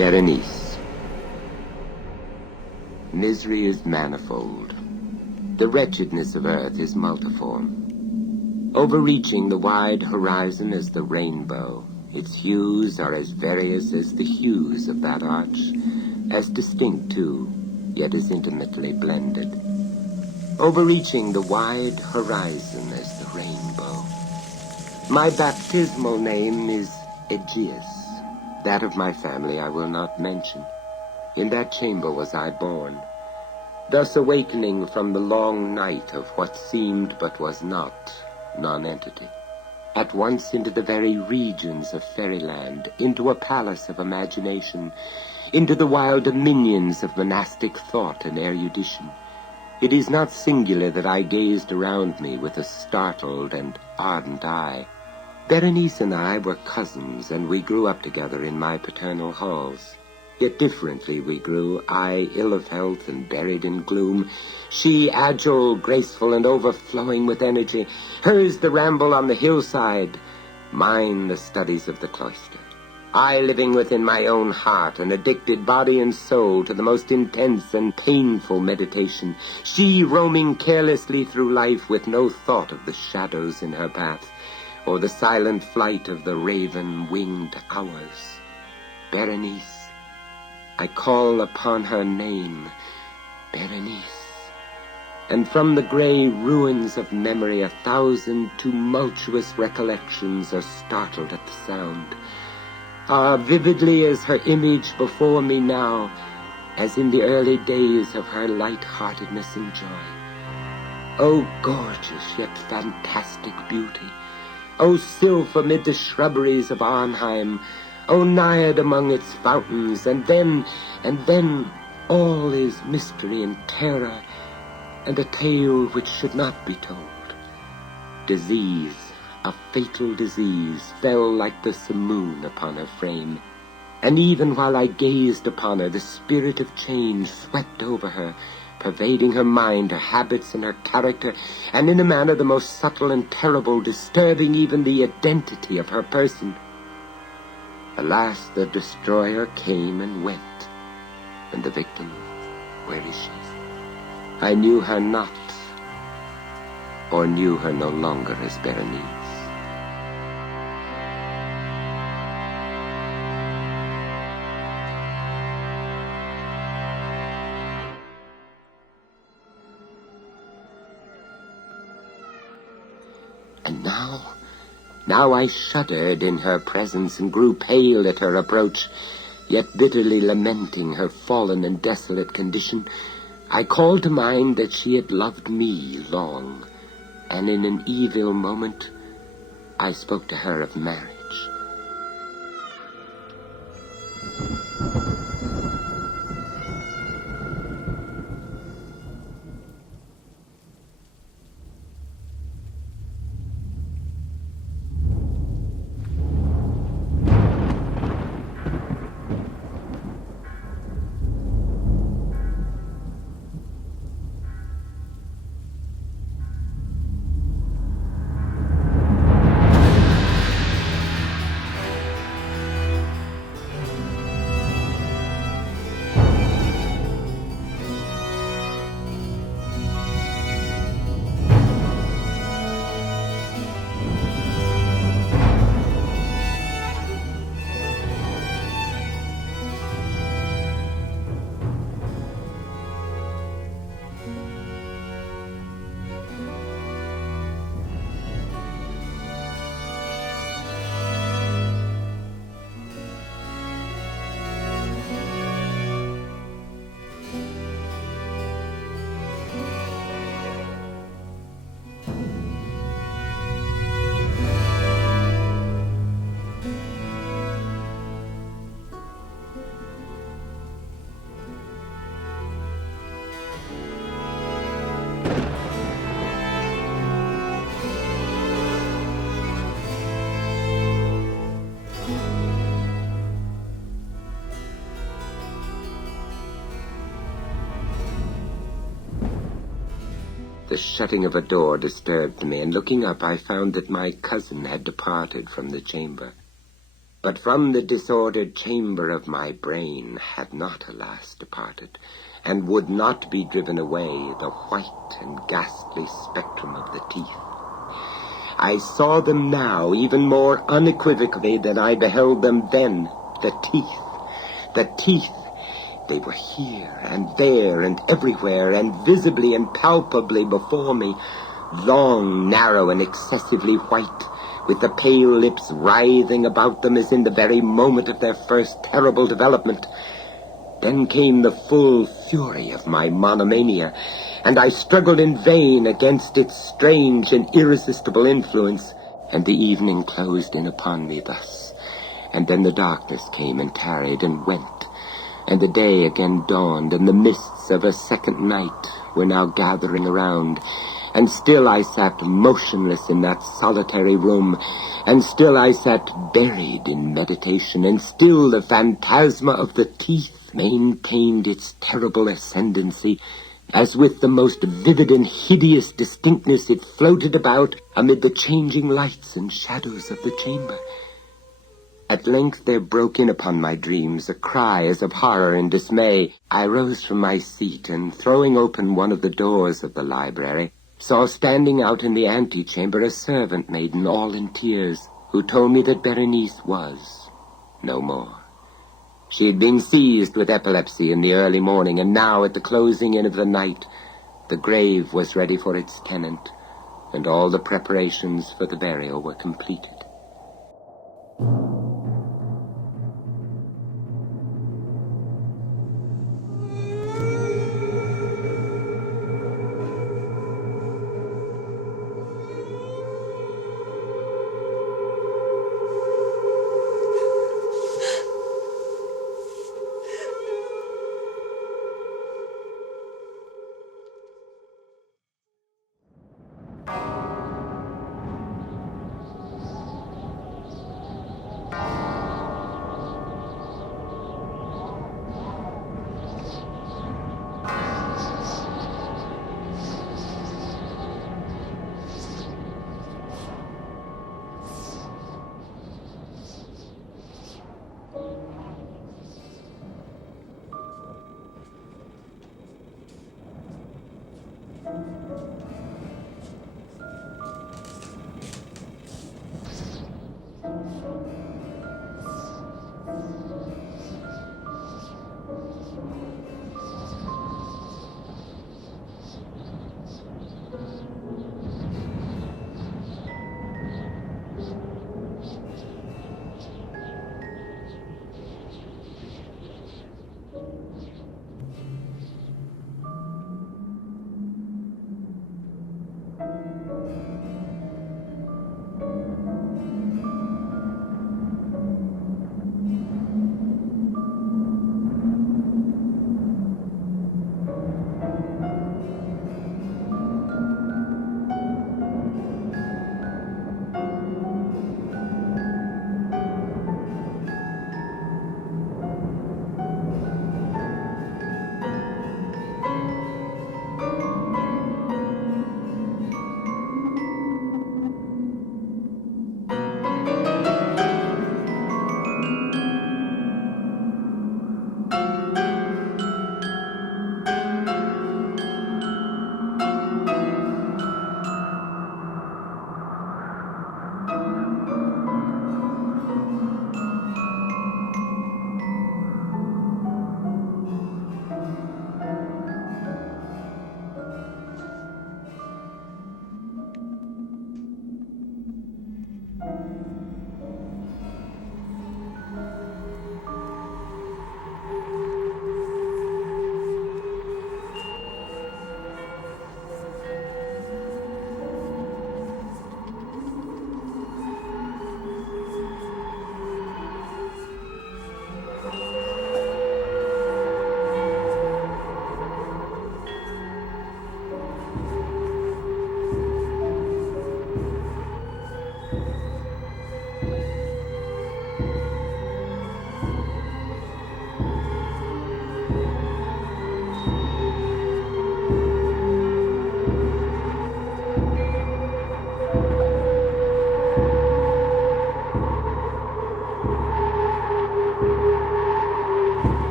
Berenice. Misery is manifold. The wretchedness of earth is multiform. Overreaching the wide horizon is the rainbow. Its hues are as various as the hues of that arch, as distinct too, yet as intimately blended. Overreaching the wide horizon is the rainbow. My baptismal name is Egaeus. That of my family I will not mention. In that chamber was I born, thus awakening from the long night of what seemed but was not nonentity, at once into the very regions of fairyland, into a palace of imagination, into the wild dominions of monastic thought and erudition. It is not singular that I gazed around me with a startled and ardent eye. Berenice and I were cousins, and we grew up together in my paternal halls. Yet differently we grew, I ill of health and buried in gloom, she agile, graceful, and overflowing with energy, hers the ramble on the hillside, mine the studies of the cloister. I living within my own heart, and addicted body and soul to the most intense and painful meditation, she roaming carelessly through life with no thought of the shadows in her path, or the silent flight of the raven-winged hours. Berenice, I call upon her name, Berenice, and from the gray ruins of memory 1,000 tumultuous recollections are startled at the sound. Ah, vividly is her image before me now, as in the early days of her light-heartedness and joy. O gorgeous yet fantastic beauty! O sylph amid the shrubberies of Arnheim! O naiad among its fountains! And then, all is mystery and terror, and a tale which should not be told. Disease, a fatal disease, fell like the simoon upon her frame, and even while I gazed upon her, the spirit of change swept over her, pervading her mind, her habits, and her character, and in a manner the most subtle and terrible, disturbing even the identity of her person. Alas, the destroyer came and went, and the victim, where is she? I knew her not, or knew her no longer as Berenice. And now I shuddered in her presence and grew pale at her approach, yet bitterly lamenting her fallen and desolate condition. I called to mind that she had loved me long, and in an evil moment I spoke to her of marriage. The shutting of a door disturbed me, and looking up I found that my cousin had departed from the chamber. But from the disordered chamber of my brain had not, alas, departed, and would not be driven away, the white and ghastly spectrum of the teeth. I saw them now even more unequivocally than I beheld them then. The teeth. The teeth. They were here and there and everywhere, and visibly and palpably before me. Long, narrow, and excessively white, with the pale lips writhing about them as in the very moment of their first terrible development. Then came the full fury of my monomania, and I struggled in vain against its strange and irresistible influence, and the evening closed in upon me thus. And then the darkness came and tarried and went, and the day again dawned, and the mists of a second night were now gathering around, and still I sat motionless in that solitary room, and still I sat buried in meditation, and still the phantasma of the teeth maintained its terrible ascendancy, as with the most vivid and hideous distinctness it floated about amid the changing lights and shadows of the chamber. At length there broke in upon my dreams a cry as of horror and dismay. I rose from my seat, and throwing open one of the doors of the library, saw standing out in the antechamber a servant maiden all in tears, who told me that Berenice was no more. She had been seized with epilepsy in the early morning, and now, at the closing in of the night, the grave was ready for its tenant, and all the preparations for the burial were completed.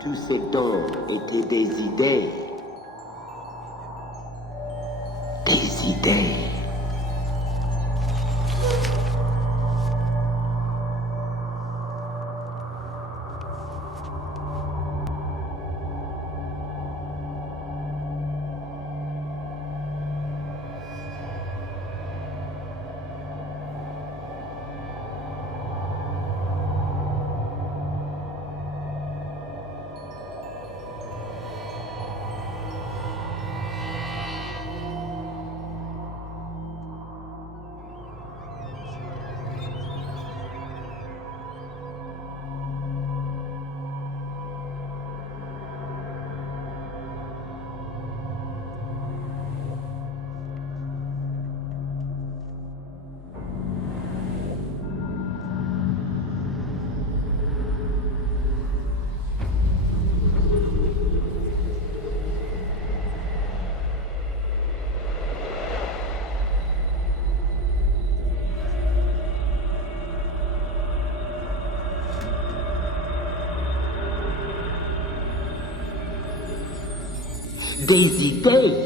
Tous ces dons étaient des idées. Des idées. Des idées.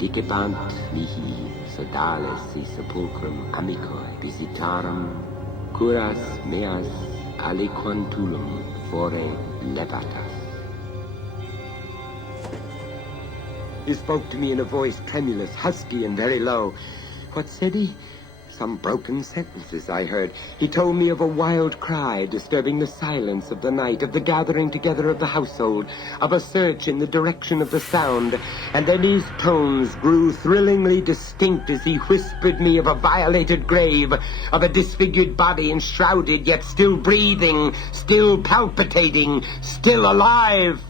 Dicebant mihi sodales sepulchrum amicoi visitarum curas meas aliquantulum fore levatas. He spoke to me in a voice tremulous, husky, and very low. What said he? Some broken sentences I heard. He told me of a wild cry disturbing the silence of the night, of the gathering together of the household, of a search in the direction of the sound, and then his tones grew thrillingly distinct as he whispered me of a violated grave, of a disfigured body enshrouded, yet still breathing, still palpitating, still alive.